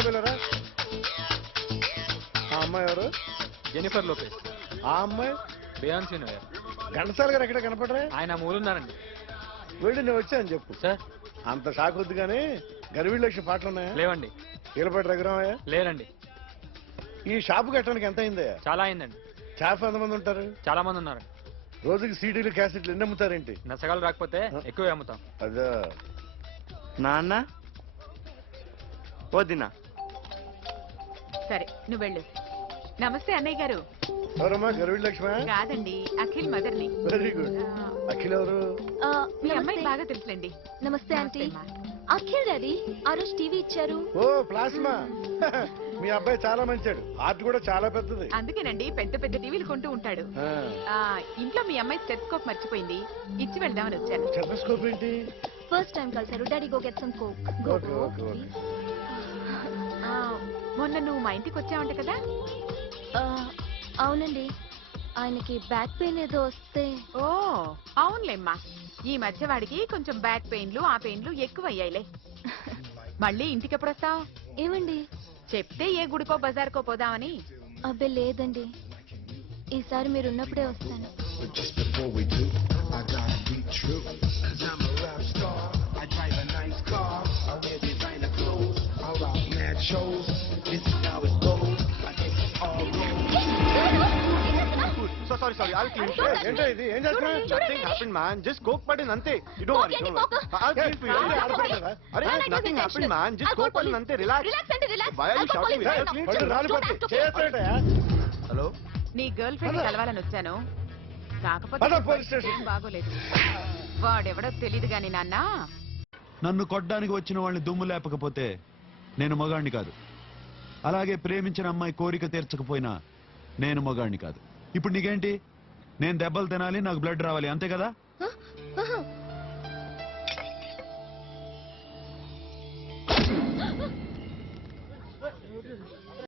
బాబులరా ఆ అమ్మాయి ఎవరు? జెనిఫర్ లోపేస్. ఆ అమ్మాయి బియాన్సీ నోయర్. ఘంటసాల గారు ఎక్కడ కనపడరా? ఆయన మూలున్నారండి. వెళ్ళి నేను వచ్చాను చెప్పు. సార్ అంత షాక్ వద్దు కానీ గర్వీళ్ళ లక్ష పాటలు ఉన్నాయా? లేవండి. ఈలపాటి రఘురామయ్య లేరండి. ఈ షాపు కట్టడానికి ఎంత అయిందయ్యా? చాలా అయిందండి. షాప్ ఎంతమంది ఉంటారు? చాలా మంది ఉన్నారు. రోజుకి సీడీలు క్యాసెట్లు ఎన్ని అమ్ముతారేంటి? నచ్చగాలు రాకపోతే ఎక్కువ అమ్ముతాం. అదా నాన్న వదినా. సరే నువ్వు వెళ్ళు. నమస్తే అన్నయ్య గారు. ఎవరమ్మా? గర్వీళ్ళ లక్ష్మ? కాదండి, అఖిల్ మదర్ని. Very good. అఖిల్ ఎవరు? మీ అమ్మాయి బాగా తెలుసులేండి. నమస్తే ఆంటీ. అఖిల్ డాడీ ఆ రోజు టీవీ ఇచ్చారు. ఓ ప్లాస్మా. మీ అబ్బాయి చాలా మంచాడు. ఆర్ట్ కూడా చాలా పెద్దది. అందుకేనండి పెద్ద పెద్ద టీవీలు కొంటూ ఉంటాడు. ఇంట్లో మీ అమ్మాయి స్టెథోస్కోప్ మర్చిపోయింది, ఇచ్చి వెళ్దామని వచ్చాను. స్టెథోస్కోప్ ఏంటి? ఫస్ట్ టైం కలిసారు. Daddy go get some coke. Okay okay okay. మొన్న నువ్వు మా ఇంటికి వచ్చావంట కదా? అవునండి, ఆయనకి బ్యాక్ పెయిన్ ఏదో వస్తే. ఓ అవునులేమ్మా, ఈ మధ్య వాడికి కొంచెం బ్యాక్ పెయిన్లు ఆ పెయిన్లు ఎక్కువ అయ్యాయిలే. మళ్ళీ ఇంటికి ఎప్పుడు వస్తావు? ఏమండి చెప్తే ఏ గుడికో బజార్కో పోదామని. అబ్బే లేదండి, ఈసారి మీరున్నప్పుడే వస్తాను. Sorry, I'll clean for you. ఏంటో ఇది? ఏం చేస్తున్నా? Nothing happened, man. Just coke putting ante. You don't worry. I'll clean for you. Nothing happened, man. Just coke putting ante. Relax. Why are you shouting? I'll clean for you. Hello? నీ girl friend కలవాలని వచ్చాను, కాకపోతే police station. ఏం బాగోలేదు. వాడెవడో తెలీదు గాని నాన్న. నన్ను కొట్టడానికి వచ్చిన వాళ్ళని దుమ్ము లేపకపోతే నేను మగాణ్ణి కాదు. అలాగే ప్రేమించిన అమ్మాయి కోరిక తీర్చకపోయినా నేను మగాణ్ణి కాదు. ఇప్పుడు నీకేంటి? నేను దెబ్బలు తినాలి, నాకు బ్లడ్ రావాలి, అంతే కదా?